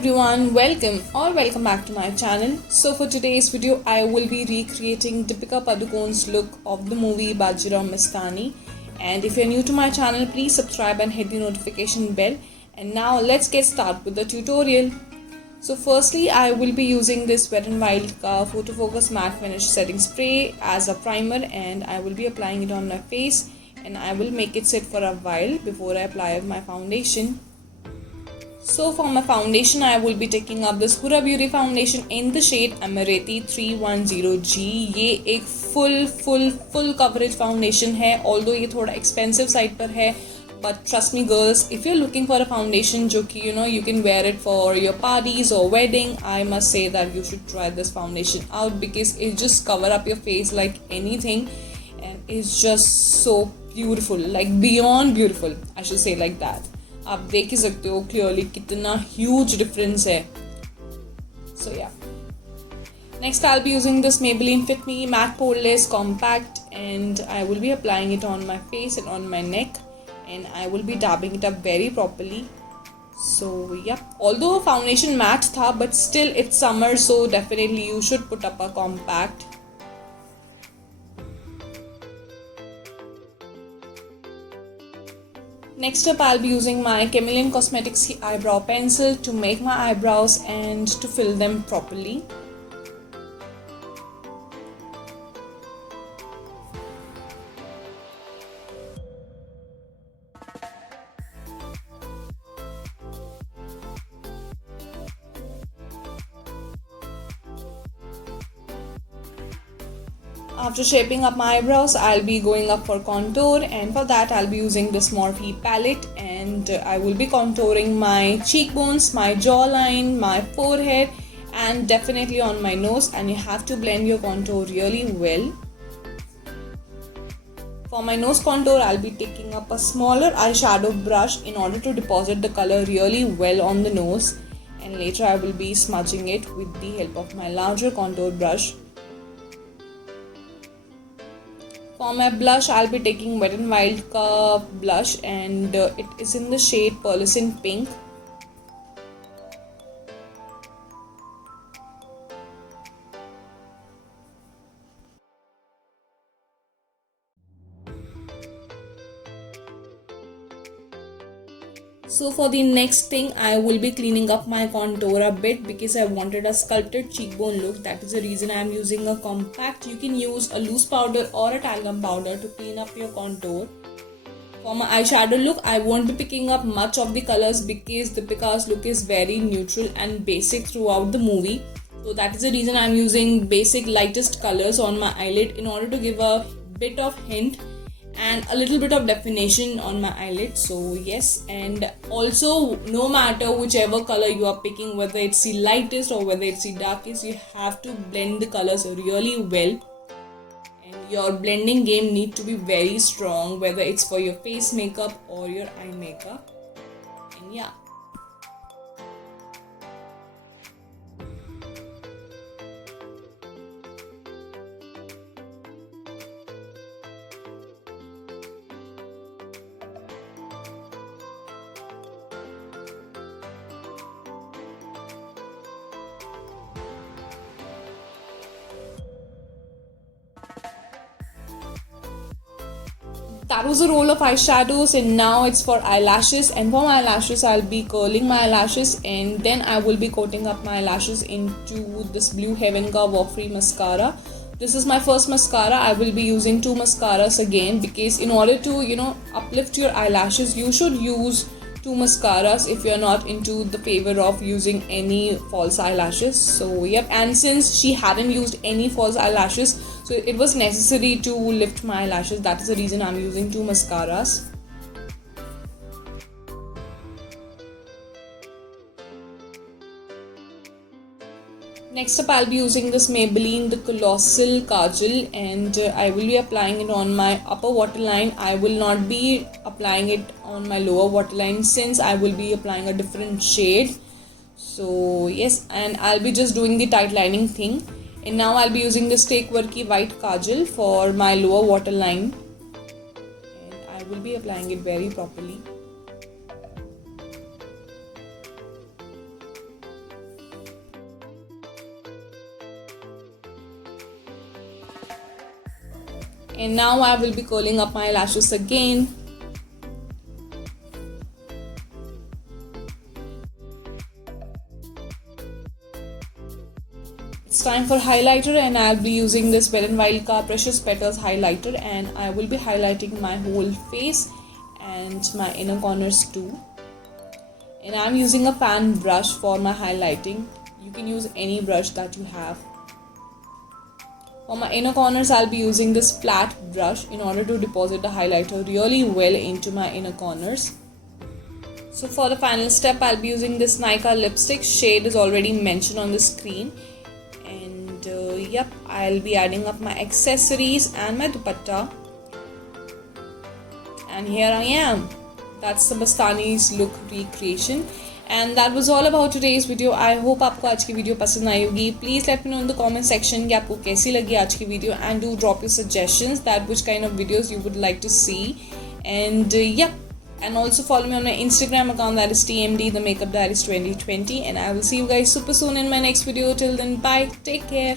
everyone, welcome back to my channel. So for today's video I will be recreating Deepika Padukone's look of the movie Bajirao Mastani. And if you're new to my channel, please subscribe and hit the notification bell. And now let's get started with the tutorial. So firstly I will be using this Wet n Wild Photo Focus Matte Finish Setting Spray as a primer, and I will be applying it on my face, and I will make it sit for a while before I apply my foundation. So for my foundation I will be taking up this Huda Beauty foundation in the shade Amaretti 310G. ये एक full coverage foundation है, although ये थोड़ा expensive side पर है, but trust me girls, if you're looking for a foundation जो कि you can wear it for your parties or wedding, I must say that you should try this foundation out because it just cover up your face like anything, and it's just so beautiful, like beyond beautiful, I should say like that. आप देख ही सकते हो clearly कितना huge difference है. So yeah. Next I'll be using this Maybelline Fit Me Matte Poreless Compact, and I will be applying it on my face and on my neck, and I will be dabbing it up very properly. So yeah, although foundation matte tha, but still it's summer, so definitely you should put up a compact. Next up I'll be using my Chameleon Cosmetics eyebrow pencil to make my eyebrows and to fill them properly. After shaping up my eyebrows, I'll be going up for contour, and for that I'll be using this Morphe palette, and I will be contouring my cheekbones, my jawline, my forehead, and definitely on my nose, and you have to blend your contour really well. For my nose contour, I'll be taking up a smaller eyeshadow brush in order to deposit the color really well on the nose, and later I will be smudging it with the help of my larger contour brush. For my blush, I'll be taking Wet n Wild ka blush, and it is in the shade Pearlescent Pink. So for the next thing, I will be cleaning up my contour a bit because I wanted a sculpted cheekbone look. That is the reason I am using a compact. You can use a loose powder or a talcum powder to clean up your contour. For my eyeshadow look, I won't be picking up much of the colors because Deepika's look is very neutral and basic throughout the movie. So that is the reason I am using basic lightest colors on my eyelid in order to give a bit of hint and a little bit of definition on my eyelid. So yes, and also no matter whichever color you are picking, whether it's the lightest or whether it's the darkest, you have to blend the colors really well, and your blending game need to be very strong, whether it's for your face makeup or your eye makeup. And yeah. That was the role of eyeshadows, and now it's for eyelashes. And for my eyelashes, I'll be curling my eyelashes, and then I will be coating up my eyelashes into this Blue Heaven Ka Walk Free Mascara. This is my first mascara. I will be using two mascaras again because in order to uplift your eyelashes, you should use two mascaras if you're not into the favor of using any false eyelashes. So yep, and since she hadn't used any false eyelashes, so it was necessary to lift my eyelashes. That is the reason I'm using two mascaras. Next up I'll be using this Maybelline the Colossal Kajal, and I will be applying it on my upper waterline. I will not be applying it on my lower waterline since I will be applying a different shade. So yes, and I'll be just doing the tight lining thing. And now I'll be using this Stay Quirky White Kajal for my lower waterline, and I will be applying it very properly. And now I will be curling up my lashes again. It's time for highlighter, and I'll be using this Wet n Wild Ka Precious Petals highlighter, and I will be highlighting my whole face and my inner corners too. And I'm using a pan brush for my highlighting. You can use any brush that you have. For my inner corners, I'll be using this flat brush in order to deposit the highlighter really well into my inner corners. So for the final step, I'll be using this Nykaa lipstick. Shade is already mentioned on the screen. And yep, I'll be adding up my accessories and my dupatta. And here I am. That's the Mastani's look recreation. And that was all about today's video. I hope आपको आज की video पसंद आई होगी. Please let me know in the comment section कि आपको कैसी लगी आज की video, and do drop your suggestions that which kind of videos you would like to see. And yep, and also follow me on my Instagram account, that is TMD The Makeup Diaries 2020. And I will see you guys super soon in my next video. Till then, bye, take care.